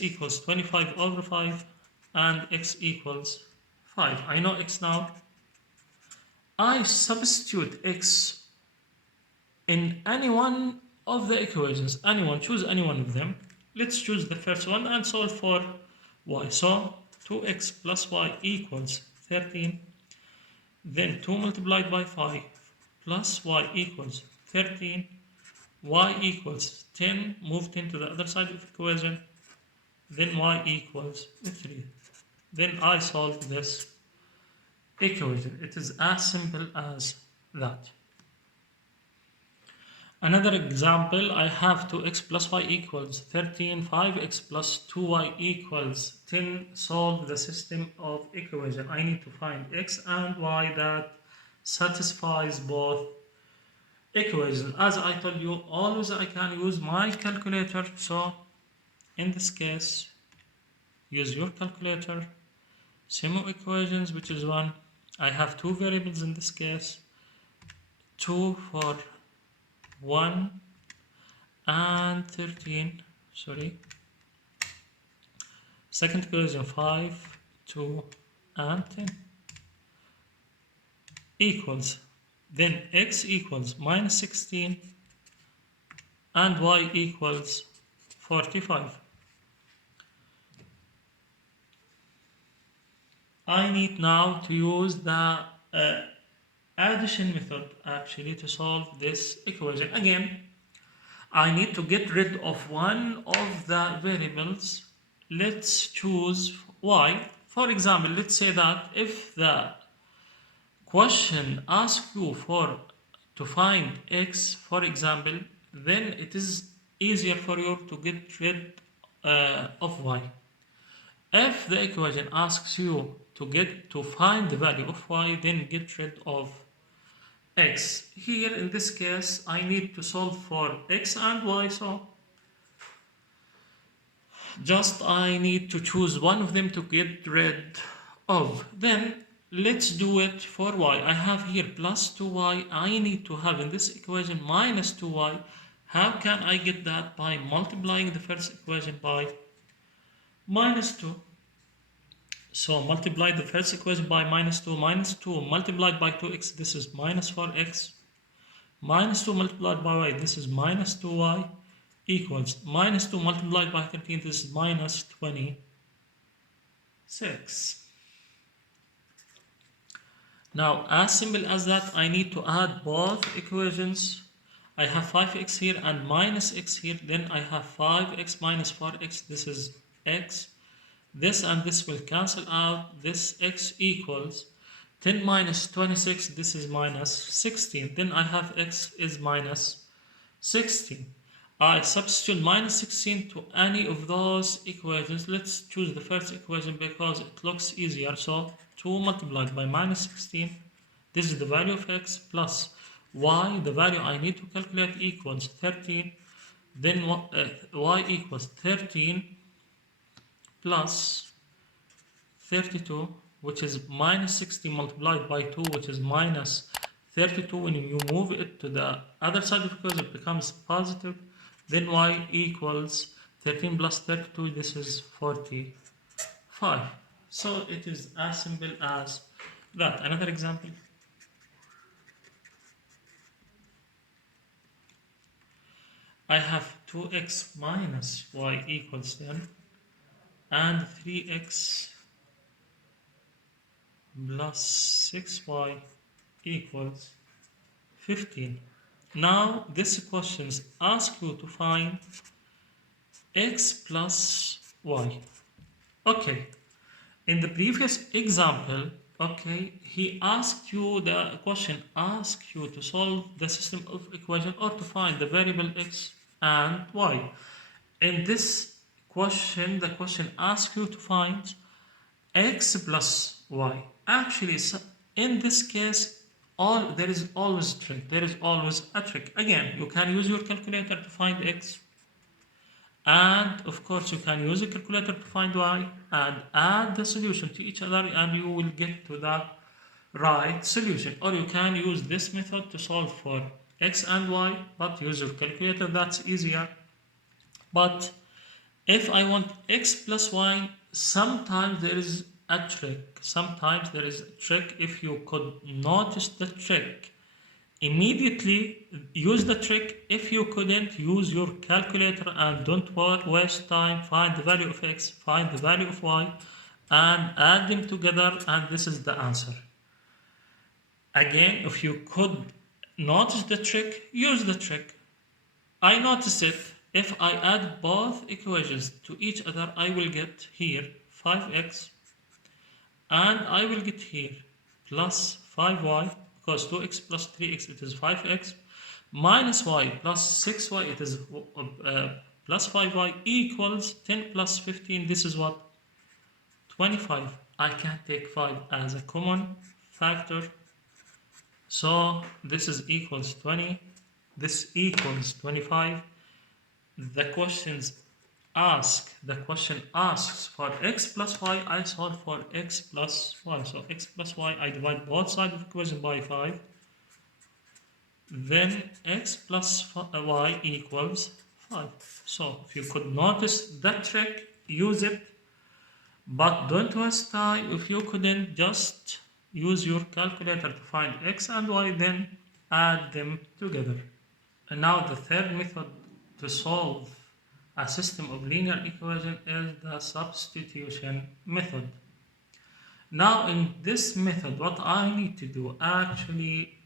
equals 25 over 5, and x equals 5. I know x now. I substitute x in any one of the equations, choose any one of them. Let's choose the first one and solve for y. So 2x plus y equals 13. Then 2 multiplied by 5 plus y equals 13. Y equals 10. Move 10 to the other side of the equation. Then y equals 3. Then I solve this equation. It is as simple as that. Another example, I have 2x plus y equals 13, 5x plus 2y equals 10. Solve the system of equation. I need to find x and y that satisfies both equations. As I told you, always I can use my calculator. So in this case, use your calculator. Sum of equations, which is 1. I have two variables in this case, 2 for 1 and 13. Second equation 5, 2 and 10 equals, then x equals minus 16 and y equals 45. I need now to use the addition method actually to solve this equation. Again, I need to get rid of one of the variables. Let's choose y. For example, let's say that if the question asks you to find x, for example, then it is easier for you to get rid of y. If the equation asks you to find the value of y, then get rid of x. Here in this case I need to solve for x and y, so just I need to choose one of them to get rid of. Then let's do it for y. I have here plus 2y. I need to have in this equation minus 2y. How can I get that? By multiplying the first equation by minus 2. So multiply the first equation by minus 2 multiplied by 2x, this is minus 4x, minus 2 multiplied by y, this is minus 2y, equals minus 2 multiplied by 13, this is minus 26. Now, as simple as that, I need to add both equations. I have 5x here and minus x here. Then I have 5x minus 4x. This is x. This and this will cancel out. This x equals 10 minus 26. This is minus 16. Then I have x is minus 16. I substitute minus 16 to any of those equations. Let's choose the first equation because it looks easier. So 2 multiplied by minus 16, this is the value of x, plus y, the value I need to calculate, equals 13. Then y equals 13 plus 32, which is minus 60 multiplied by 2, which is minus 32. When you move it to the other side of the equation, it becomes positive. Then y equals 13 plus 32, this is 45. So it is as simple as that. Another example. I have 2x minus y equals 10 and 3x plus 6y equals 15. Now this question asks you to find x plus y. Okay, in the previous example, okay, he asked you, the question asked you to solve the system of equation or to find the variable x and y. In this question, the question asks you to find x plus y. Actually, in this case, there is always a trick. There is always a trick. Again, you can use your calculator to find x, and of course you can use a calculator to find y, and add the solution to each other, and you will get to the right solution. Or you can use this method to solve for x and y, but use your calculator, that's easier. But if I want x plus y, sometimes there is a trick. Sometimes there is a trick. If you could notice the trick, immediately use the trick. If you couldn't, use your calculator and don't waste time. Find the value of x, find the value of y, and add them together, and this is the answer. Again, if you could notice the trick, use the trick. I notice it. If I add both equations to each other, I will get here 5x, and I will get here plus 5y, because 2x plus 3x, it is 5x, minus y plus 6y, it is plus 5y, equals 10 plus 15, this is what? 25. I can take 5 as a common factor. So this is equals 20. This equals 25. The question asks for x plus y. I solve for x plus y. So x plus y, I divide both sides of the equation by 5. Then x plus y equals 5. So if you could notice that trick, use it. But don't waste time. If you couldn't, just use your calculator to find x and y, then add them together. And now the third method to solve a system of linear equation is the substitution method. Now in this method, what I need to do actually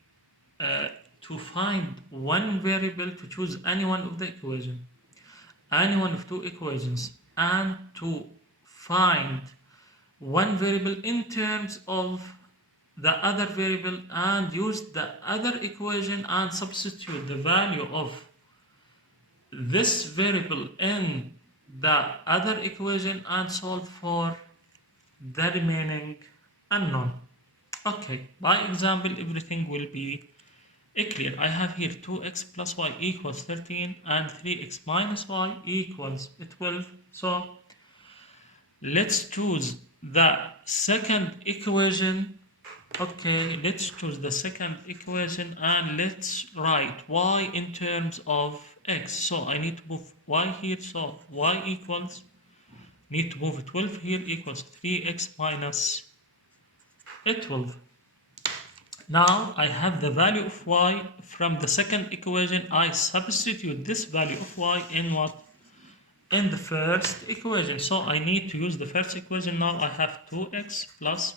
to find one variable, to choose any one of the equation, any one of two equations, and to find one variable in terms of the other variable, and use the other equation and substitute the value of this variable in the other equation and solve for the remaining unknown. Okay, by example, everything will be clear. I have here 2x plus y equals 13 and 3x minus y equals 12. So let's choose the second equation. Okay, let's choose the second equation and let's write y in terms of x. So I need to move y here. So y equals need to move 12 here, equals 3x minus 12. Now I have the value of y from the second equation. I substitute this value of y in what? In the first equation. So I need to use the first equation. Now I have 2x plus,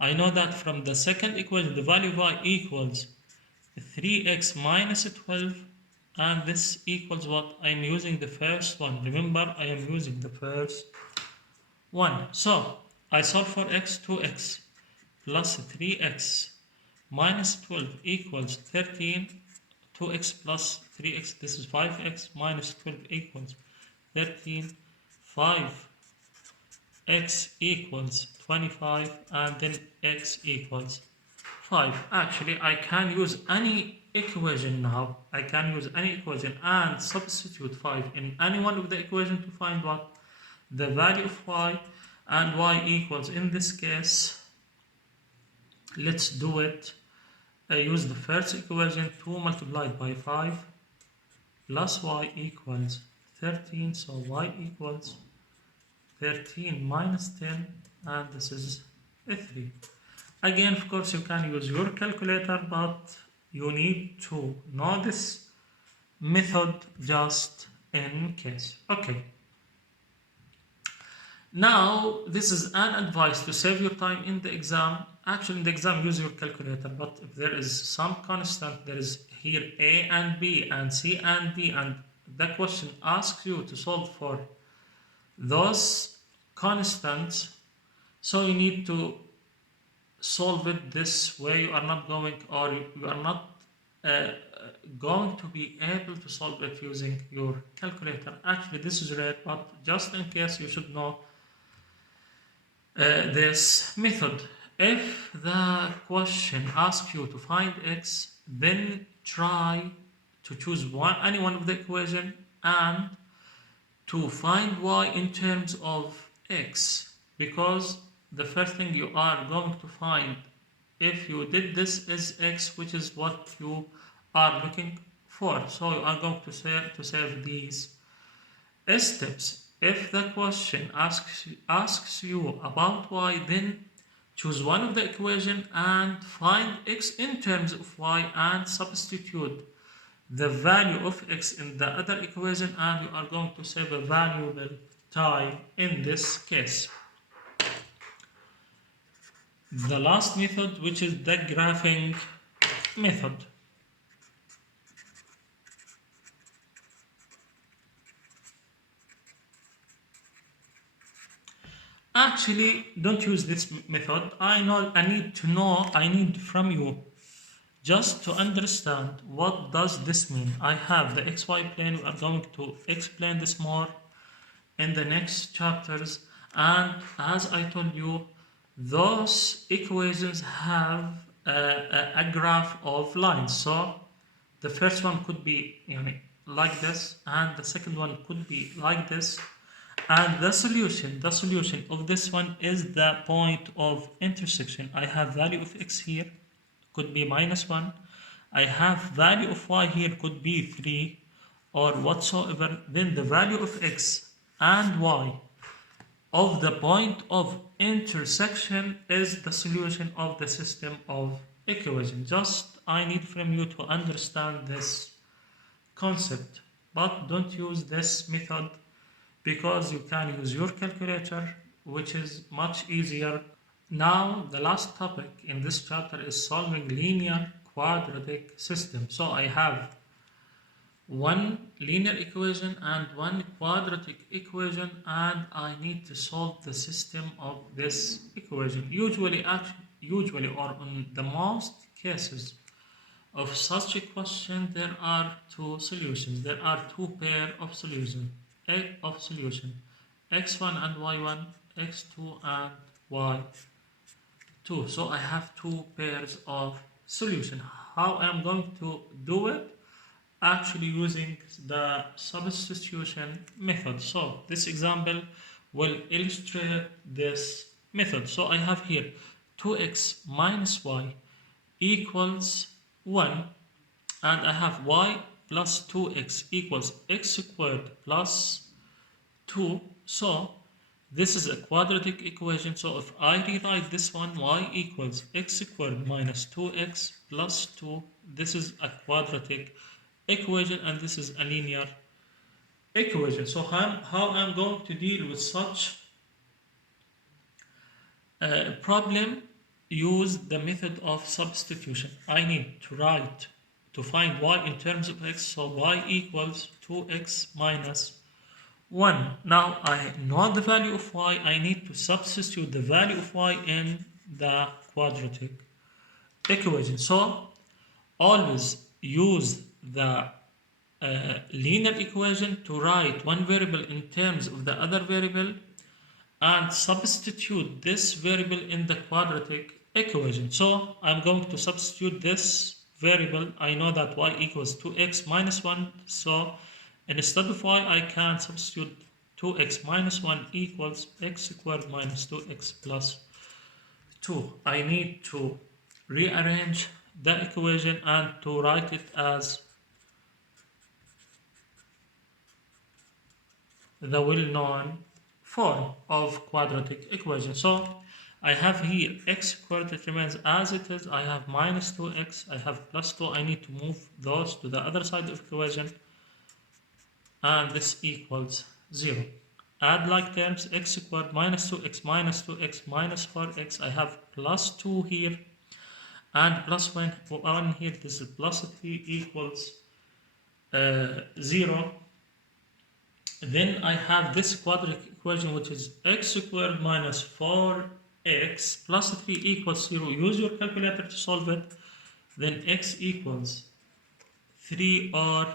I know that from the second equation the value of y equals 3x minus 12, and this equals what? I am using the first one. Remember, I am using the first one. So I solve for x. 2x plus 3x minus 12 equals 13. 2x plus 3x, this is 5x minus 12 equals 13. 5x equals 25, and then x equals 5. Actually, I can use any equation now. I can use any equation and substitute 5 in any one of the equation to find what? The value of y, and y equals, in this case, let's do it. I use the first equation, 2 multiplied by 5 plus y equals 13. So y equals 13 minus 10, and this is 3. Again, of course, you can use your calculator, but you need to know this method just in case. Okay. Now, this is an advice to save your time in the exam. Actually, in the exam, use your calculator, but if there is some constant, there is here A and B and C and D, and the question asks you to solve for those constants, so you need to solve it this way. You are not going, or you are not going to be able to solve it using your calculator. Actually, this is rare, but just in case, you should know this method. If the question asks you to find x, then try to choose any one of the equation and to find y in terms of x, because the first thing you are going to find if you did this is x, which is what you are looking for. So you are going to save these steps. If the question asks you about y, then choose one of the equation and find x in terms of y and substitute the value of x in the other equation, and you are going to save a valuable time in this case. The last method, which is the graphing method. Actually, don't use this method. I need from you just to understand what does this mean. I have the xy plane. We are going to explain this more in the next chapters. And as I told you, those equations have a graph of lines. So the first one could be like this, and the second one could be like this. And the solution of this one is the point of intersection. I have value of x here, could be -1. I have value of y here, could be 3 or whatsoever. Then the value of x and y of the point of intersection is the solution of the system of equation. Just I need from you to understand this concept, but don't use this method, because you can use your calculator, which is much easier. Now, the last topic in this chapter is solving linear quadratic system. So I have one linear equation and one quadratic equation, and I need to solve the system of this equation. Usually or in the most cases of such a question, there are two solutions. There are two pair of solutions. X1 and Y1, X2 and Y2. So I have two pairs of solution. How I am going to do it? Actually using the substitution method. So this example will illustrate this method. So I have here 2x minus y equals 1, and I have y plus 2x equals x squared plus 2. So This is a quadratic equation, so if I rewrite this one, y equals x squared minus 2x plus 2, this is a quadratic equation and this is a linear equation. So how I'm going to deal with such a problem? Use the method of substitution. I need to find y in terms of x, so y equals 2x minus 1. Now I know the value of y, I need to substitute the value of y in the quadratic equation. So always use the linear equation to write one variable in terms of the other variable and substitute this variable in the quadratic equation. So I'm going to substitute this variable. I know that y equals 2x minus 1, so instead of y I can substitute 2x minus 1 equals x squared minus 2x plus 2. I need to rearrange the equation and to write it as the well-known form of quadratic equation. So I have here x squared, it remains as it is. I have minus 2x, I have plus 2. I need to move those to the other side of the equation and this equals 0. Add like terms, x squared minus 2x minus 2x minus 4x. I have plus 2 here and plus 1 here. This is plus 3 equals 0. Then I have this quadratic equation, which is x squared minus 4x plus 3 equals 0. Use your calculator to solve it. Then x equals 3 or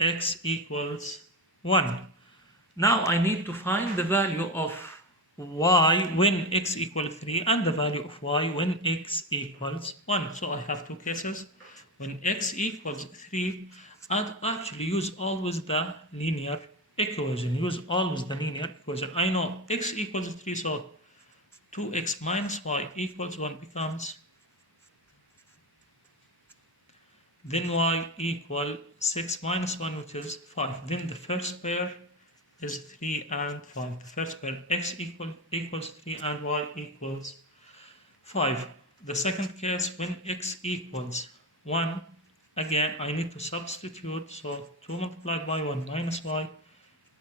x equals 1. Now I need to find the value of y when x equals 3 and the value of y when x equals 1. So I have two cases. When x equals 3, and actually use always the linear equation. Use always the linear equation. I know x equals 3, so 2x minus y equals 1 becomes, then y equal 6 minus 1, which is 5. Then the first pair is 3 and 5. The first pair x equals 3 and y equals 5. The second case, when x equals 1, again I need to substitute, so 2 multiplied by 1 minus y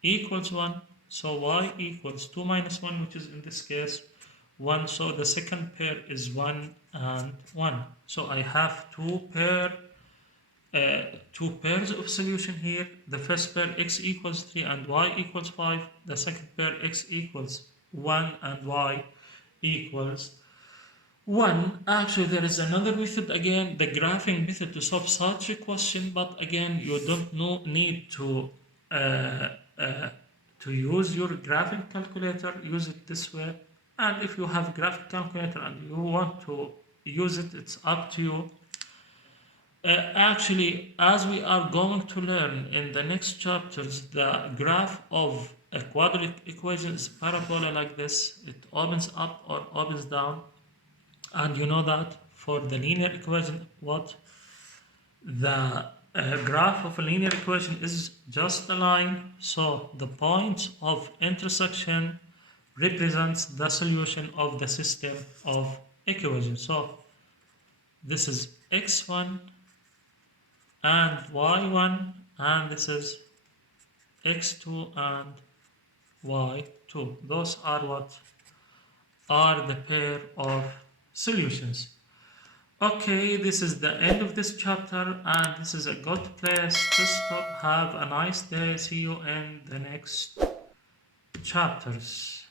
equals 1. So y equals 2 minus 1, which is in this case 1. So the second pair is 1 and 1. So I have two pairs of solution here. The first pair x equals 3 and y equals 5. The second pair x equals 1 and y equals 1. Actually, there is another method again, the graphing method, to solve such a question, but again you don't need to use your graphing calculator. Use it this way, and if you have a graphic calculator and you want to use it, it's up to you. Actually, as we are going to learn in the next chapters, the graph of a quadratic equation is parabola like this. It opens up or opens down, and you know that for the linear equation, what the graph of a linear equation is just a line, so the point of intersection represents the solution of the system of equations. So this is x1 and y1, and this is x2 and y2. Those are what are the pair of solutions. Okay, this is the end of this chapter, and this is a good place to stop. Have a nice day. See you in the next chapters.